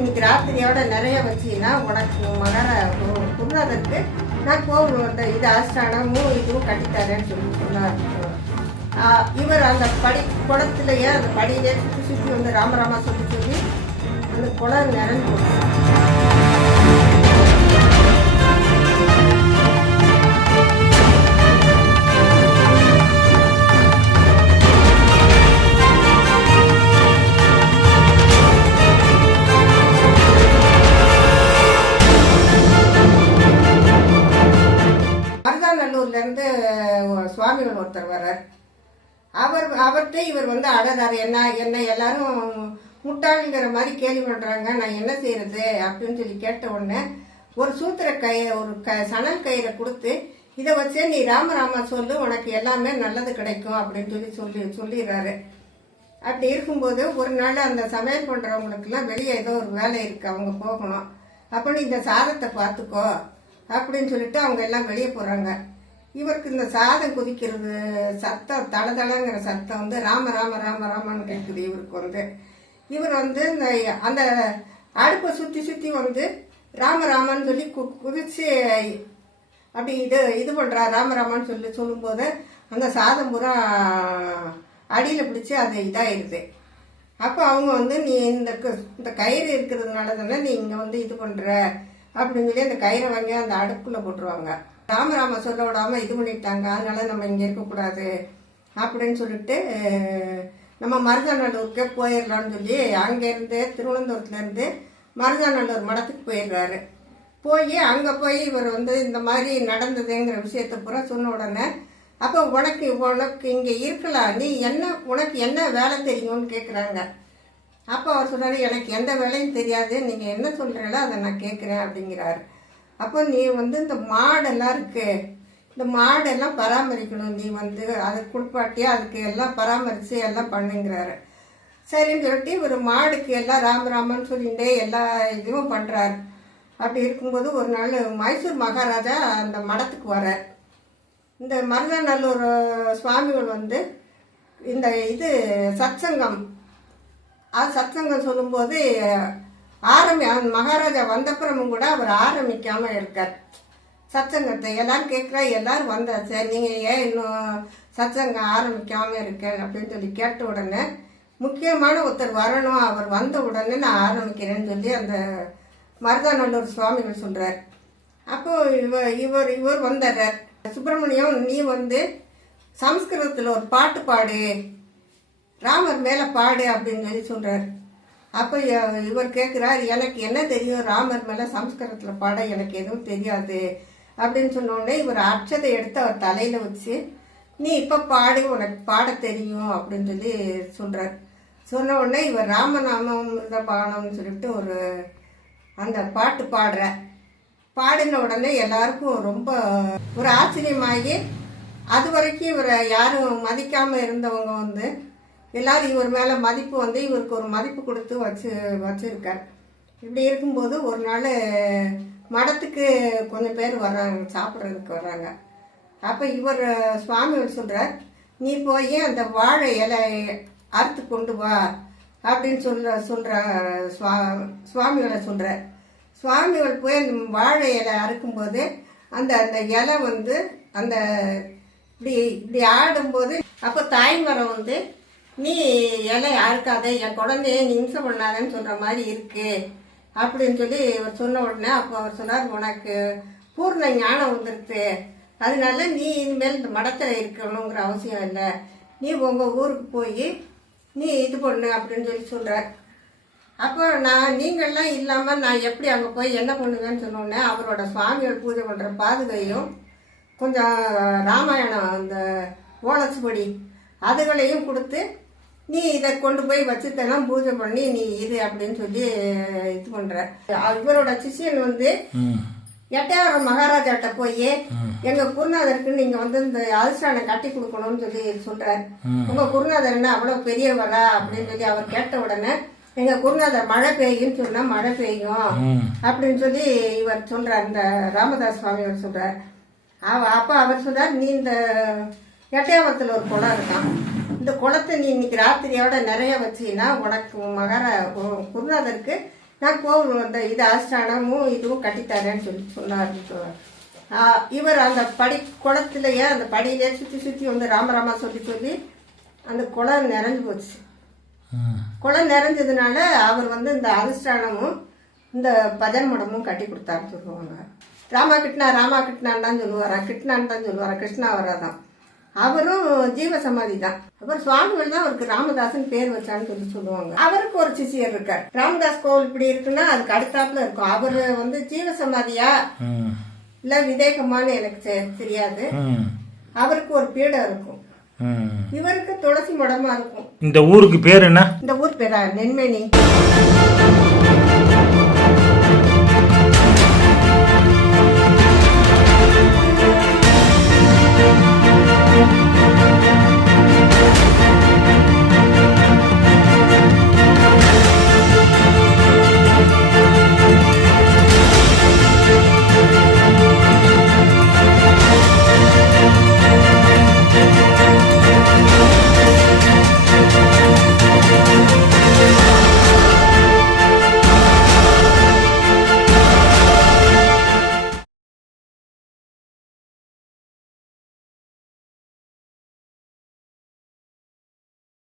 நிறைய வச்சீங்கன்னா உனக்கு மகர குருநாதருக்கு நான் கோவில் அந்த இது அஸ்தானமும் இதுவும் கட்டித்தரேன்னு சொல்லி சொன்னார். இவர் அந்த படி குளத்துலயே அந்த படியிலே சுற்றி சுற்றி வந்து ராமராமா சொல்லி சொல்லி அந்த குளம் நிறைஞ்சு சுவாமிகள் ஒருத்தர் வர்றார். அவர் அவர்கிட்ட இவர் வந்து அடறாரு என்ன என்ன எல்லாரும் முட்டாளுங்கிற மாதிரி கேள்வி பண்ணுறாங்க நான் என்ன செய்யறது அப்படின்னு சொல்லி கேட்ட உடனே ஒரு சூத்திர கயிறை ஒரு க சணல் கயிறை கொடுத்து இதை வச்சே நீ ராமராமா சொல்லு உனக்கு எல்லாமே நல்லது கிடைக்கும் அப்படின்னு சொல்லி சொல்லி சொல்லிடுறாரு. அப்படி இருக்கும்போது ஒரு நாள் அந்த சமையல் பண்ணுறவங்களுக்குலாம் வெளியே ஏதோ ஒரு வேலை இருக்கு அவங்க போகணும். அப்போ நீ இந்த சாதத்தை பார்த்துக்கோ அப்படின்னு சொல்லிட்டு அவங்க எல்லாம் வெளியே போகிறாங்க இவருக்கு இந்த சாதம் குதிக்கிறது சத்தம் தளதளங்கிற சத்தம் வந்து ராம ராம ராம ராமன்னு கேட்குது இவருக்கு வந்து. இவர் வந்து இந்த அந்த அடுப்பை சுற்றி சுற்றி வந்து ராம ராமன்னு சொல்லி கு குதிச்சு அப்படி இது இது பண்ணுறா ராமராமான்னு சொல்லி சொல்லும்போது அந்த சாதம் பூரா அடியில் பிடிச்சி அது இதாயிருது. அப்போ அவங்க வந்து நீ இந்த க- இந்த கயிறு இருக்கிறதுனால தானே நீ இங்கே வந்து இது பண்ணுற அப்படின்னு சொல்லி அந்த கயிறை வாங்கி அந்த அடுப்புக்குள்ளே போட்டுருவாங்க. ராமராம சொல்ல விடாம இது பண்ணிட்டாங்க. அதனால நம்ம இங்கே இருக்கக்கூடாது. அப்படின்னு சொல்லிட்டு நம்ம மருதாநல்லூருக்கே போயிடலாம்னு சொல்லி அங்கேருந்து திருவனந்தபுரத்துலேருந்து மருதாநல்லூர் மடத்துக்கு போயிடுறாரு. போய் அங்கே போய் இவர் வந்து இந்த மாதிரி நடந்ததுங்கிற விஷயத்த பூரா சொன்ன உடனே அப்போ உனக்கு உனக்கு இங்கே இருக்கலாம் நீ என்ன உனக்கு என்ன வேலை தெரியும்னு கேட்குறாங்க அப்போ அவர் சொல்கிறாரு எனக்கு எந்த வேலையும் தெரியாது. நீங்கள் என்ன சொல்கிறீங்களோ அதை நான் கேட்குறேன் அப்படிங்கிறாரு. அப்போ நீ வந்து இந்த மாடெல்லாம் இருக்கு. இந்த மாடெல்லாம் பராமரிக்கணும். நீ வந்து அதை குளிப்பாட்டி அதுக்கு எல்லாம் பராமரித்து எல்லாம் பண்ணுங்கிறாரு. சரின்னு சொல்லிட்டு இவர் மாடுக்கு எல்லாம் ராம ராமன்னு எல்லா இதுவும் பண்ணுறாரு அப்படி இருக்கும்போது ஒரு நாள் மைசூர் மகாராஜா அந்த மடத்துக்கு வரார் இந்த மருதநல்லூர் சுவாமிகள் வந்து இந்த இது சத்சங்கம். அது சத்சங்கம் சொல்லும்போது ஆரம்பி மகாராஜா வந்தப்புறமும் கூட அவர் ஆரம்பிக்காம இருக்கார். சத்சங்கத்தை எல்லாரும் கேட்குறா எல்லாரும் சார் நீங்கள் ஏன் இன்னும் சத்சங்கம் ஆரம்பிக்காம இருக்க? அப்படின்னு சொல்லி கேட்ட உடனே முக்கியமான ஒருத்தர் வரணும் அவர் வந்த உடனே நான் ஆரம்பிக்கிறேன்னு சொல்லி அந்த மருதாநல்லூர் சுவாமிகள் சொல்கிறார் அப்போ இவர் இவர் இவர் வந்தார். சுப்பிரமணியம் நீ வந்து சம்ஸ்கிருதத்தில் ஒரு பாட்டு பாடு. ராமர் மேலே பாடு அப்படின்னு சொல்லி சொல்கிறார் அப்போ இவர் கேட்குறார் எனக்கு என்ன தெரியும்? ராமர் மேலே சம்ஸ்கிருதத்தில் பாட எனக்கு எதுவும் தெரியாது. அப்படின்னு சொன்ன உடனே இவர் அச்சதை எடுத்து அவர் தலையில் வச்சு நீ இப்போ பாடு உனக்கு பாட தெரியும் அப்படின்னு சொல்லி சொல்கிறார் சொன்ன உடனே இவர் ராமநாமம் பாடம்னு சொல்லிட்டு ஒரு அந்த பாட்டு பாடுற. பாடின உடனே எல்லாருக்கும் ரொம்ப ஒரு ஆச்சரியமாகி அது வரைக்கும் இவரை யாரும் மதிக்காமல் இருந்தவங்க வந்து எல்லாரும் இவர் மேல மதிப்பு வந்து இவருக்கு ஒரு மதிப்பு கொடுத்து வச்சு வச்சிருக்கார். இப்படி இருக்கும்போது ஒரு நாள் மடத்துக்கு கொஞ்சம் பேர் வர்றாங்க சாப்பிட்றதுக்கு வர்றாங்க. அப்போ இவர் சுவாமி சொல்கிறார் நீ போய் அந்த வாழை இலை அறுத்து கொண்டு வா அப்படின்னு சொல்ல சொல்கிற சுவா சுவாமிகளை சொல்கிற சுவாமிகள் போய் அந்த வாழை இலை அறுக்கும்போது அந்த அந்த இலை வந்து அந்த இப்படி இப்படி ஆடும்போது அப்போ தாய்மரம் வந்து நீ இலை அறுக்காத என் குழந்தைய நீ இம்சை பண்ணாதன்னு சொல்ற மாதிரி இருக்கு அப்படின்னு சொல்லி இவர் சொன்ன உடனே அப்போ அவர் சொன்னார் உனக்கு பூர்ண ஞானம் வந்துருச்சு அதனால நீ இனிமேல் இந்த மடத்தில் இருக்கணுங்கிற அவசியம் இல்லை. நீ உங்கள் ஊருக்கு போய் நீ இது பண்ணு அப்படின்னு சொல்லி சொல்கிறார் அப்போ நான் நீங்கள்லாம் இல்லாமல் நான் எப்படி அங்கே போய் என்ன பண்ணுவேன்னு சொன்னோடனே அவரோட சுவாமிகள் பூஜை பண்ணுற பாதுகையும் கொஞ்சம் ராமாயணம் அந்த ஓலச்சுபடி அதுகளையும் கொடுத்து நீ இதை கொண்டு போய் வச்சுட்டெல்லாம் பூஜை பண்ணி நீ இது அப்படின்னு சொல்லி இது பண்ற இவரோட சிஷியன் வந்து எட்டையாவரம் மகாராஜாட்ட போய் எங்க குருநாதருக்கு நீங்க வந்து இந்த அதிர்ஷ்டானை கட்டி கொடுக்கணும்னு சொல்லி சொல்றாரு. உங்க குருநாதர் என்ன அவ்வளவு பெரியவரா? அப்படின்னு சொல்லி அவர் கேட்ட உடனே எங்க குருநாதர் மழை பெய்யும்னு சொன்னா மழை பெய்யும். அப்படின்னு சொல்லி இவர் சொல்றார். இந்த ராமதாஸ் சுவாமி அவர் சொல்றார். அவ அப்ப அவர் சொல்றார் நீ இந்த எட்டயபுரத்தில் ஒரு குளம் இருக்கான் இந்த குளத்தை நீ இன்னைக்கு ராத்திரியோட நிறைய வச்சீங்கன்னா உனக்கு மகாரா குருநாதருக்கு நான் கோவில் அந்த இது ஆஸ்தானமும் இதுவும் கட்டித்தரேன்னு சொல்லி சொன்னார். இவர் அந்த படி குளத்துலயே அந்த படியிலே சுற்றி சுற்றி வந்து ராமராமா சொல்லி சொல்லி அந்த குளம் நிறைஞ்சு போச்சு. குளம் நிறைஞ்சதுனால அவர் வந்து இந்த அதிஷ்டானமும் இந்த பஜன் மடமும் கட்டி கொடுத்தாருன்னு சொல்லுவாங்க. ராமா கிருஷ்ணா ராமா கிருஷ்ணான்னு தான் சொல்லுவாரா? கிருஷ்ணான்னு தான் சொல்லுவாரா? கிருஷ்ணா வராதான் அவரும் ஜீவ சமாதி தான் அப்புறம் சுவாமிகள் தான் அவருக்கு ராமதாசன் பேர் வச்சான்னு சொல்லி சொல்லுவாங்க. அவருக்கு ஒரு சிஷியர் இருக்கார். ராமதாஸ் கோவில் இப்படி இருக்குன்னா அதுக்கு அடுத்தாப்புல இருக்கும். அவர் வந்து ஜீவ சமாதியா ம். இல்ல விதேகமான்னு எனக்கு தெரியாது. அவருக்கு ஒரு பீடம் இருக்கும். இவருக்கு துளசி மடமா இருக்கும். இந்த ஊருக்கு பேர் என்ன? இந்த ஊர் பேரா? நென்மேனி.